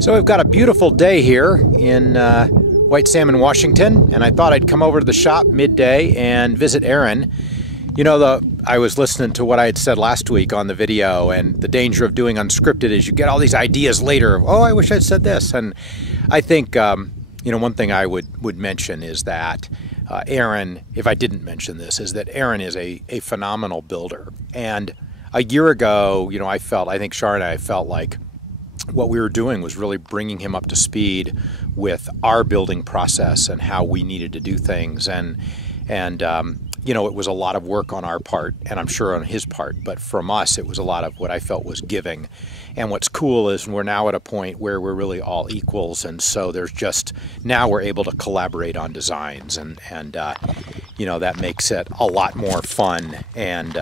So we've got a beautiful day here in White Salmon, Washington, and I thought I'd come over to the shop midday and visit Aaron. You know, I was listening to what I had said last week on the video, and the danger of doing unscripted is you get all these ideas later of, oh, I wish I'd said this. And I think, you know, one thing I would mention is that Aaron, if I didn't mention this, is that Aaron is a phenomenal builder. And a year ago, you know, I think Shar and I felt like what we were doing was really bringing him up to speed with our building process and how we needed to do things. And you know, it was a lot of work on our part, and I'm sure on his part, but from us, it was a lot of what I felt was giving. And what's cool is we're now at a point where we're really all equals, and so there's just, now we're able to collaborate on designs, and you know, that makes it a lot more fun and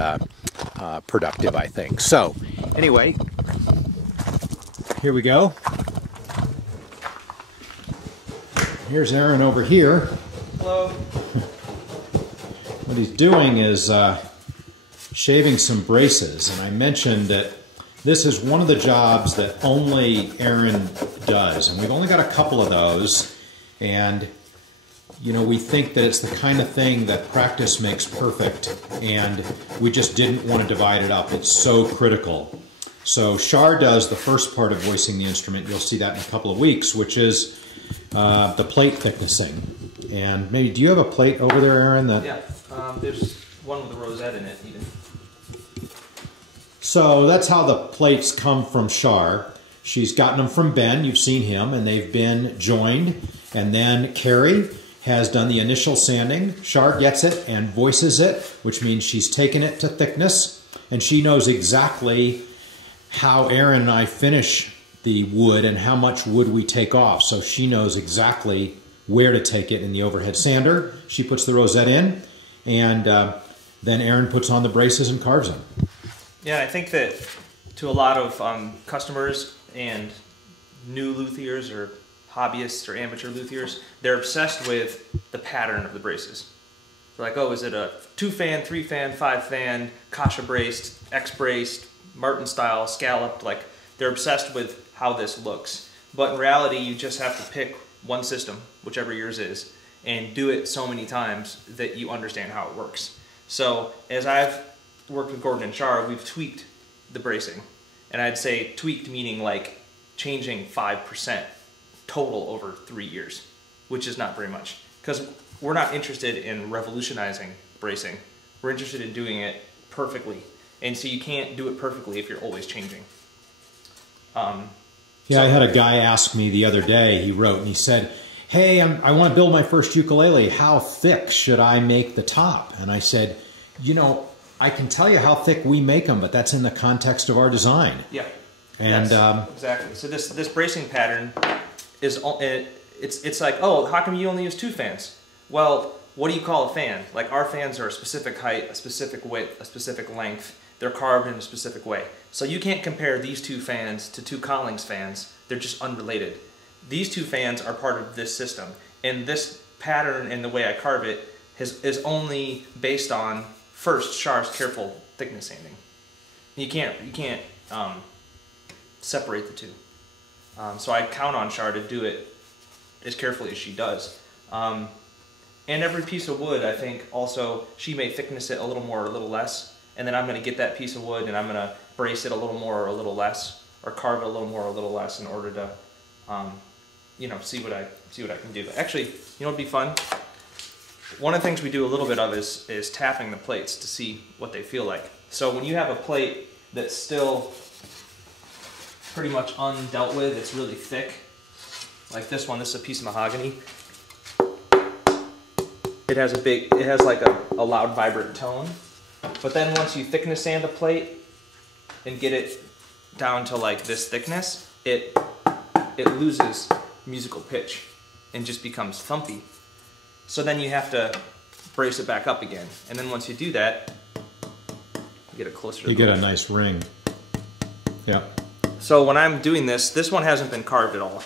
productive, I think. So, anyway, here we go. Here's Aaron over here. Hello. What he's doing is shaving some braces, and I mentioned that this is one of the jobs that only Aaron does, and we've only got a couple of those, and you know, we think that it's the kind of thing that practice makes perfect, and we just didn't want to divide it up. It's so critical. So Shar does the first part of voicing the instrument. You'll see that in a couple of weeks, which is the plate thicknessing. And maybe, do you have a plate over there, Aaron? That yeah, there's one with a rosette in it even. So that's how the plates come from Shar. She's gotten them from Ben, you've seen him, and they've been joined. And then Carrie has done the initial sanding. Shar gets it and voices it, which means she's taken it to thickness, and she knows exactly how Aaron and I finish the wood and how much wood we take off. So she knows exactly where to take it in the overhead sander. She puts the rosette in, and then Aaron puts on the braces and carves them. Yeah, I think that to a lot of customers and new luthiers or hobbyists or amateur luthiers, they're obsessed with the pattern of the braces. They're like, oh, is it a 2-fan, 3-fan, 5-fan, Kasha braced, X braced, Martin style, scalloped? Like, they're obsessed with how this looks. But in reality, you just have to pick one system, whichever yours is, and do it so many times that you understand how it works. So as I've worked with Gordon and Shar, we've tweaked the bracing. And I'd say tweaked meaning like changing 5% total over 3 years, which is not very much. Because we're not interested in revolutionizing bracing. We're interested in doing it perfectly. And so you can't do it perfectly if you're always changing. Yeah, I had a guy ask me the other day, he wrote, and he said, hey, I want to build my first ukulele. How thick should I make the top? And I said, you know, I can tell you how thick we make them, but that's in the context of our design. Yeah, and yes, exactly. So this bracing pattern is, it's like, oh, how come you only use 2 fans? Well, what do you call a fan? Like, our fans are a specific height, a specific width, a specific length. They're carved in a specific way. So you can't compare these 2 fans to 2 Collings fans. They're just unrelated. These 2 fans are part of this system. And this pattern and the way I carve it is only based on, first, Shar's careful thickness sanding. You can't separate the 2. So I count on Shar to do it as carefully as she does. And every piece of wood, I think, also, she may thickness it a little more or a little less. And then I'm going to get that piece of wood and I'm going to brace it a little more or a little less, or carve it a little more or a little less in order to, you know, see what I can do. Actually, you know what'd be fun? One of the things we do a little bit of is tapping the plates to see what they feel like. So when you have a plate that's still pretty much undealt with, it's really thick, like this one. This is a piece of mahogany. It has like a loud, vibrant tone. But then once you thickness sand the plate and get it down to like this thickness, it loses musical pitch and just becomes thumpy. So then you have to brace it back up again. And then once you do that, you get it closer to the You get a nice ring. Yeah. So when I'm doing this one hasn't been carved at all.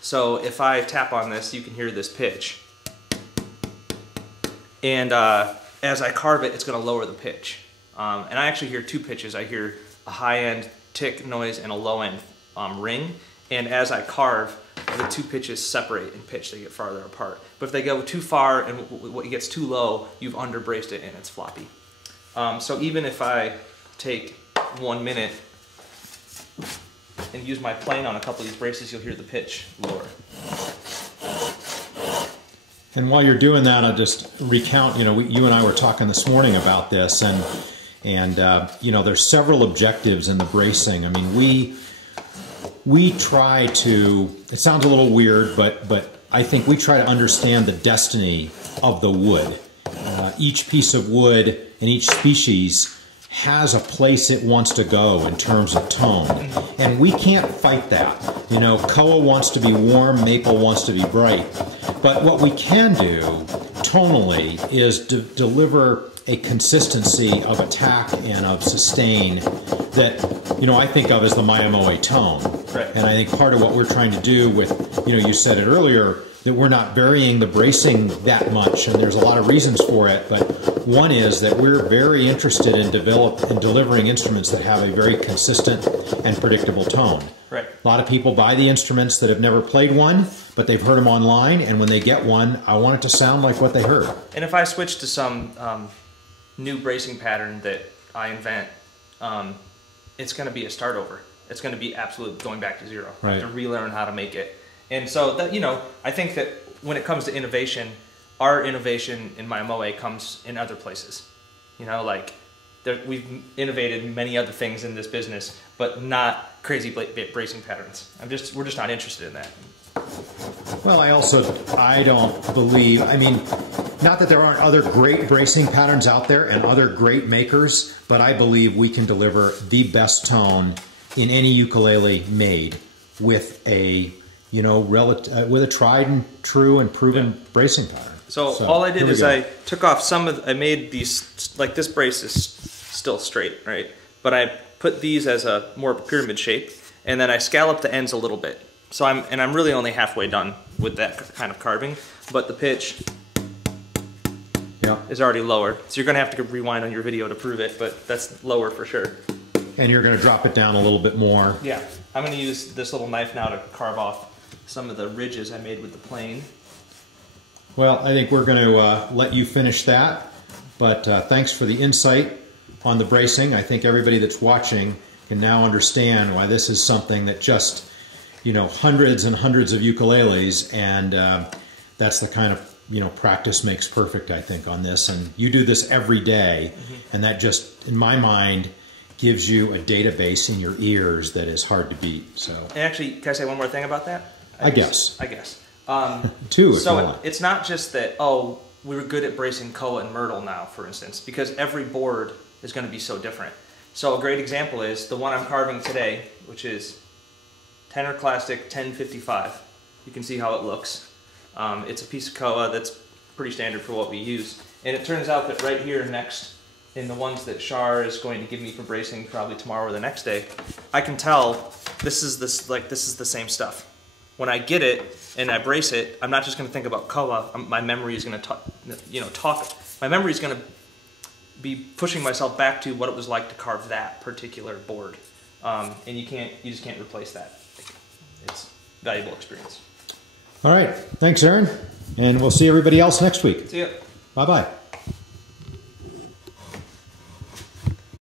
So if I tap on this, you can hear this pitch. And as I carve it, it's going to lower the pitch. And I actually hear 2 pitches. I hear a high-end tick noise and a low-end ring. and as I carve, the two pitches separate in pitch, they get farther apart. But if they go too far and it gets too low, you've underbraced it and it's floppy. So even if I take 1 minute and use my plane on a couple of these braces, you'll hear the pitch lower. And while you're doing that, I'll just recount, you know, you and I were talking this morning about this, and you know, there's several objectives in the bracing. I mean, we try to, it sounds a little weird, but I think we try to understand the destiny of the wood. Each piece of wood and each species has a place it wants to go in terms of tone, and we can't fight that. You know, koa wants to be warm, maple wants to be bright, but what we can do tonally is deliver a consistency of attack and of sustain that, you know, I think of as the Mya-Moe tone. Right. And I think part of what we're trying to do with, you know, you said it earlier, that we're not varying the bracing that much, and there's a lot of reasons for it, but one is that we're very interested in delivering instruments that have a very consistent and predictable tone. Right. A lot of people buy the instruments that have never played one, but they've heard them online, and when they get one, I want it to sound like what they heard. And if I switch to some new bracing pattern that I invent, it's going to be a start over. It's going to be absolute going back to zero. Right. I have to relearn how to make it. And so, that, you know, I think that when it comes to innovation, our innovation in Mya-Moe comes in other places. You know, like we've innovated many other things in this business, but not crazy bracing patterns. We're just not interested in that. Well, I don't believe, I mean, not that there aren't other great bracing patterns out there and other great makers, but I believe we can deliver the best tone in any ukulele made with a, you know, with a tried and true and proven bracing pattern. So all I did is I took off I made these, like this brace is still straight, right? But I put these as a more pyramid shape, and then I scalloped the ends a little bit. So I'm really only halfway done with that kind of carving, but the pitch is already lower. So you're gonna have to rewind on your video to prove it, but that's lower for sure. And you're gonna drop it down a little bit more. Yeah, I'm gonna use this little knife now to carve off some of the ridges I made with the plane. Well, I think we're going to let you finish that, but thanks for the insight on the bracing. I think everybody that's watching can now understand why this is something that just, you know, hundreds and hundreds of ukuleles, and that's the kind of, you know, practice makes perfect, I think, on this. And you do this every day, and that just, in my mind, gives you a database in your ears that is hard to beat. So, and actually, can I say one more thing about that? I guess. Two, so it's not just that, oh, we were good at bracing koa and myrtle now, for instance, because every board is going to be so different. So a great example is the one I'm carving today, which is tenor classic 1055. You can see how it looks. It's a piece of koa that's pretty standard for what we use. And it turns out that right here next, in the ones that Shar is going to give me for bracing probably tomorrow or the next day, I can tell this is the same stuff. When I get it and I brace it, I'm not just going to think about koa. My memory is going to my memory is going to be pushing myself back to what it was like to carve that particular board, and you just can't replace that. It's a valuable experience. All right, thanks, Aaron, and we'll see everybody else next week. See ya. Bye bye.